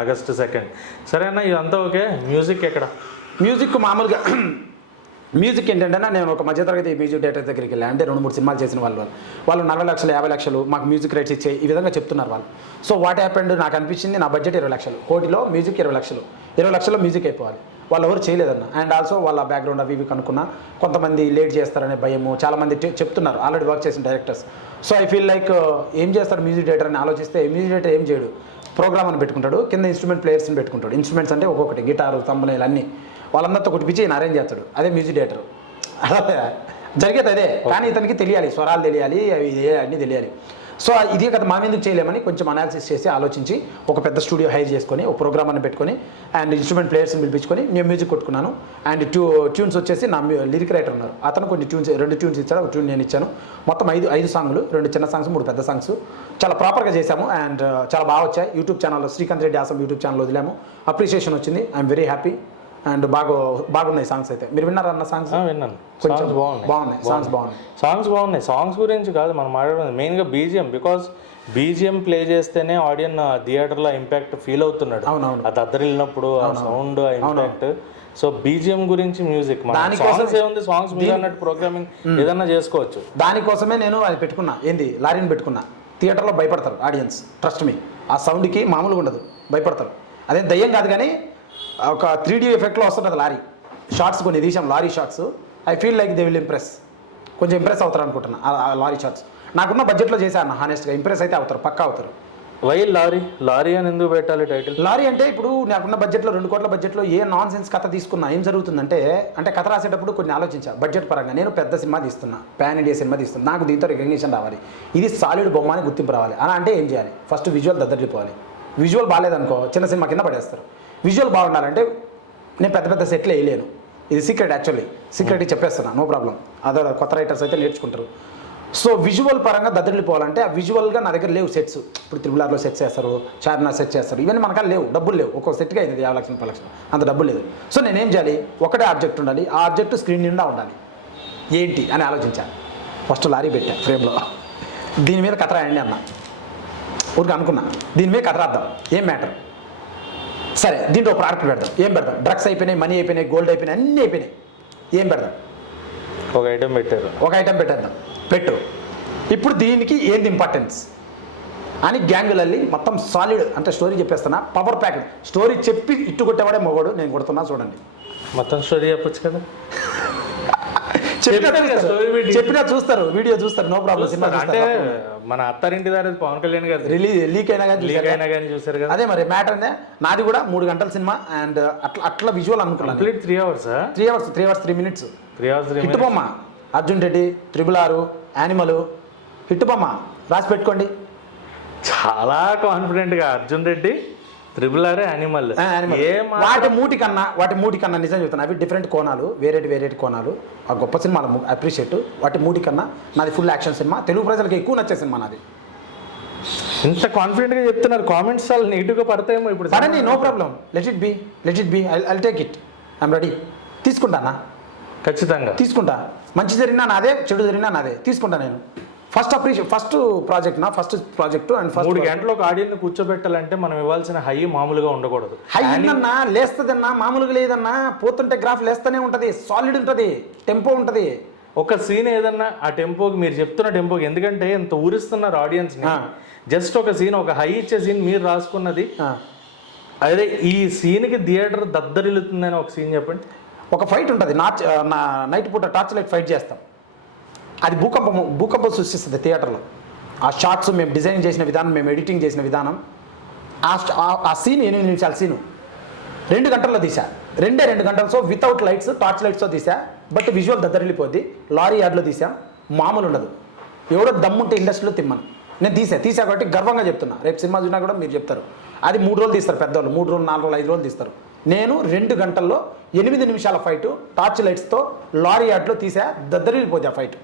August 2nd. సరేనా, ఇదంతా okay. Music ఎక్కడ? మ్యూజిక్ మామూలుగా మ్యూజిక్ ఏంటంటే నేను ఒక మధ్యతరగతి మ్యూజిక్ డైరెక్టర్ దగ్గరికి వెళ్ళాను. అంటే 2-3 సినిమాలు చేసిన వాళ్ళు 40 లక్షలు 50 లక్షలు మాకు మ్యూజిక్ రైట్స్ ఇచ్చాయి ఈ విధంగా చెప్తున్నారు వాళ్ళు. సో వాట్ హ్యాపెండ్, నాకు అనిపించింది నా బడ్జెట్ 20 లక్షలు, కోటిలో మ్యూజిక్ 20 లక్షలు, 20 లక్షల్లో మ్యూజిక్ అయిపోవాలి. వాళ్ళు ఎవరు చేయలేదన్న. అండ్ ఆల్సో వాళ్ళ బ్యాక్గ్రౌండ్ అవి ఇవి కనుక్కున్నా, కొంతమంది లేట్ చేస్తారనే భయము చాలామంది చెప్తున్నారు ఆల్రెడీ వర్క్ చేసిన directors. So I feel like ఏం చేస్తాడు మ్యూజిక్ డైరెక్టర్ అని ఆలోచిస్తే, మ్యూజిక్ డైరెక్టర్ ఏం చేయడు, ప్రోగ్రామ్ అని పెట్టుకుంటాడు, కింద ఇన్స్ట్రుమెంట్ ప్లేయర్స్ని పెట్టుకుంటాడు. ఇన్స్ట్రుమెంట్స్ అంటే ఒక్కొక్కటి గిటారు తంబనేలు అన్నీ వాళ్ళందరితో ఒకటి పిచ్చి అరేంజ్ చేస్తాడు. అదే మ్యూజిక్ డైరెక్టర్. జరిగేది అదే, కానీ ఇతనికి తెలియాలి, స్వరాలు తెలియాలి, అవి అన్నీ తెలియాలి. సో ఇదే కదా మనం ఎందుకు చేయలేమని కొంచెం అనాలిసిస్ చేసి ఆలోచించి ఒక పెద్ద స్టూడియో హైర్ చేసుకొని ఒక ప్రోగ్రామ్ అని పెట్టుకొని అండ్ ఇన్స్ట్రుమెంట్ ప్లేయర్స్ని పిలిపించుకొని నేను మ్యూజిక్ కొట్టుకున్నాను. అండ్ ట్యూన్స్ వచ్చేసి నా లిరిక్ రైటర్ ఉన్నారు, అతను కొన్ని ట్యూన్స్ 2 ట్యూన్స్ ఇచ్చాడు, ఒక ట్యూన్ నేను ఇచ్చాను. మొత్తం 5 సాంగ్లు, 2 చిన్న సాంగ్స్ 3 పెద్ద సాంగ్స్. చాలా ప్రాపర్గా చేశాము అండ్ చాలా బాగా వచ్చాయి. యూట్యూబ్ ఛానల్లో Srikanth Reddy awesome YouTube channel వదిలాము, అప్రిషియేషన్ వచ్చింది. ఐఎమ్ వెరీ హ్యాపీ అండ్ బాగున్నాయి సాంగ్స్. అయితే మీరు విన్నారా అన్న సాంగ్స్? విన్నాను. కొంచెం బాగున్నాయి సాంగ్స్ బాగున్నాయి. సాంగ్స్ గురించి కాదు మనం మాట్లాడేది, మెయిన్గా బీజిఎం. బికాస్ బీజిఎం ప్లే చేస్తేనే ఆడియన్ థియేటర్లో ఇంపాక్ట్ ఫీల్ అవుతున్నాడు. అవునవును, అది అద్దరిల్లినప్పుడు ఆ సౌండ్ ఇంపాక్ట్. సో బీజిఎం గురించి మ్యూజిక్ ఏముంది, సాంగ్స్ మీరు అన్నట్టు ప్రోగ్రామింగ్ ఏదన్నా చేసుకోవచ్చు. దానికోసమే నేను అది పెట్టుకున్నా, ఏంది లారీని పెట్టుకున్నా. థియేటర్లో భయపడతారు ఆడియన్స్, ట్రస్ట్ మీ. ఆ సౌండ్కి మామూలుగా ఉండదు, భయపడతారు. అదే దయ్యం కాదు కానీ ఒక 3D ఎఫెక్ట్లో వస్తుంటుంది లారీ షార్ట్స్. కొన్ని తీసాం లారీ షార్ట్స్. I feel like they will impress, కొంచెం ఇంప్రెస్ అవుతారు అనుకుంటున్నా ఆ లారీ షార్ట్స్. నాకున్న బడ్జెట్లో చేశాను హానెస్ట్గా, ఇంప్రెస్ అయితే అవుతారు, పక్కా అవుతారు. వై లారీ అని ఎందుకు పెట్టాలి టైటిల్? లారీ అంటే ఇప్పుడు నాకున్న బడ్జెట్లో 2 కోట్ల బడ్జెట్లో ఏ నాన్ సెన్స్ కథ తీసుకున్నా ఏం జరుగుతుందంటే, అంటే కథ రాసేటప్పుడు కొన్ని ఆలోచించా బడ్జెట్ పరంగా. నేను పెద్ద సినిమా తీస్తున్నా, పాన్ ఇండియా సినిమా తీస్తున్నా, నాకు దీంతో రికగ్నిషన్ రావాలి, ఇది సాలిడ్ బొమ్మ అని గుర్తింపు రావాలి. అలా అంటే ఏం చేయాలి? ఫస్ట్ విజువల్ దద్దరిపోవాలి. విజువల్ బాగాలేదనుకో చిన్న సినిమా కింద పడేస్తారు. విజువల్ బాగుండాలంటే నేను పెద్ద సెట్లు వేయలేను. ఇది సీక్రెట్, యాక్చువల్లీ సీక్రెట్ చెప్పేస్తున్నా, నో ప్రాబ్లం. అదే కొత్త రైటర్స్ అయితే నేర్చుకుంటారు. సో విజువల్ పరంగా దద్దరిపోవాలంటే ఆ విజువల్గా నా దగ్గర లేవు సెట్స్. ఇప్పుడు త్రిబుల్ సెట్స్ చేస్తారు, చార్మినార్ సెట్ చేస్తారు, ఇవన్నీ మనకు లేవు, డబ్బులు లేవు. ఒక్కొక్క సెట్గా అయితే 50 లక్షలు 10 లక్షలు అంత డబ్బులు లేదు. సో నేనేం చేయాలి? ఒకటే ఆబ్జెక్ట్ ఉండాలి, ఆ ఆబ్జెక్ట్ స్క్రీన్ నిండా ఉండాలి. ఏంటి అని ఆలోచించాను. ఫస్ట్ లారీ పెట్టా ఫ్రేమ్లో, దీని మీద కథ రాయండి అన్న. ఊరికి అనుకున్నా దీని మీద కథ రాద్దాం, ఏం మ్యాటర్, సరే దీంట్లో ఒక ప్రోడక్ట్ పెడదాం. ఏం పెడదాం? డ్రగ్స్ అయిపోయినాయి, మనీ అయిపోయినాయి, గోల్డ్ అయిపోయినాయి, అన్నీ అయిపోయినాయి, ఏం పెడదాం? ఒక ఐటెం పెట్టారు, ఒక ఐటెం పెట్టేద్దాం, పెట్టు. ఇప్పుడు దీనికి ఏంది ఇంపార్టెన్స్ అని గ్యాంగులల్లి మొత్తం సాలిడ్ అంటే స్టోరీ చెప్పేస్తున్నా, పవర్ ప్యాకెట్ స్టోరీ చెప్పి ఇట్టు కొట్టేవాడే మొగోడు. నేను కొడుతున్నా చూడండి. మొత్తం స్టోరీ చెప్పొచ్చు కదా, చెప్పినా చూస్తారు, వీడియో చూస్తారు, నో ప్రాబ్లం. సినిమా అంటే మన అత్తారింటి దారి పవన్ కళ్యాణ్ గారు లీక్ అయినా కానీ చూసారు కదా. అదే మరి మ్యాటర్ అంటే నాది కూడా 3 గంటల సినిమా అండ్ అట్లా విజువల్ అనుకున్నాను. 3 hours 3 minutes హిట్ బొమ్మ. Arjun Reddy, RRR, animal hit బొమ్మ రాసి పెట్టుకోండి. చాలా కాన్ఫిడెంట్గా అర్జున్ రెడ్డి, RRR, యానిమల్. వాటి మూటి కన్నా నిజం చెప్తాను, అవి డిఫరెంట్ కోణాలు, వేరేటి కోణాలు. ఆ గొప్ప సినిమాలు అప్రిషియేట్. వాటి మూటి కన్నా నాది ఫుల్ యాక్షన్ సినిమా, తెలుగు ప్రజలకు ఎక్కువ నచ్చే సినిమా నాది. ఇంత కాన్ఫిడెంట్గా చెప్తున్నారు, కామెంట్స్ చాలా నెగిటివ్గా పడతాయేమో. ఇప్పుడు పడండి, no problem, let it be, I'll take it, I'm ready. తీసుకుంటానా? ఖచ్చితంగా తీసుకుంటా. మంచి జరిగినా నాదే, చెడు జరిగినా నాదే, తీసుకుంటా నేను. ఫస్ట్ ప్రాజెక్ట్ అండ్ 3 గంటలు ఒక ఆడియన్స్ కూర్చోబెట్టాలంటే మనం ఇవ్వాల్సిన హై మామూలుగా ఉండకూడదు. హై ఉందన్నా, లేస్తుందన్నా, మామూలుగా లేదన్నా, పోతుంటే గ్రాఫ్ లేస్తూనే ఉంటుంది, సాలిడ్ ఉంటుంది, టెంపో ఉంటుంది. ఒక సీన్ ఏదన్నా ఆ టెంపోకి, మీరు చెప్తున్న టెంపోకి, ఎందుకంటే ఎంత ఊరిస్తున్నారు ఆడియన్స్ని. జస్ట్ ఒక సీన్, ఒక హై ఇచ్చే సీన్ మీరు రాసుకున్నది, అదే ఈ సీన్కి థియేటర్ దద్దరిల్లుతుందని ఒక సీన్ చెప్పండి. ఒక ఫైట్ ఉంటుంది, నైట్ పూట టార్చ్ లైట్ ఫైట్ చేస్తాం, అది భూకంపం సృష్టిస్తుంది థియేటర్లో. ఆ షార్ట్స్ మేము డిజైన్ చేసిన విధానం, మేము ఎడిటింగ్ చేసిన విధానం, ఆ సీన్ 8 నిమిషాల సీను 2 గంటల్లో తీసా. 2 గంటలతో వితౌట్ లైట్స్, టార్చ్ లైట్స్తో తీసా. But visual దద్దరిల్లిపోద్ది. లారీ యార్డ్లో తీసాం, మామూలు ఉండదు. ఎవడో దమ్ముంటే ఇండస్ట్రీలో తిమ్మను. నేను తీసా కాబట్టి గర్వంగా చెప్తున్నా. రేపు సినిమా చూసినా కూడా మీరు చెప్తారు, అది 3 రోజులు తీస్తారు పెద్దవాళ్ళు, 3 రోజులు 4 రోజులు 5 రోజులు తీస్తారు. నేను 2 గంటల్లో 8 నిమిషాల ఫైటు టార్చ్ లైట్స్తో లారీ యార్డ్లో తీసా, దద్దరిల్లిపోద్ది ఆ ఫైట్.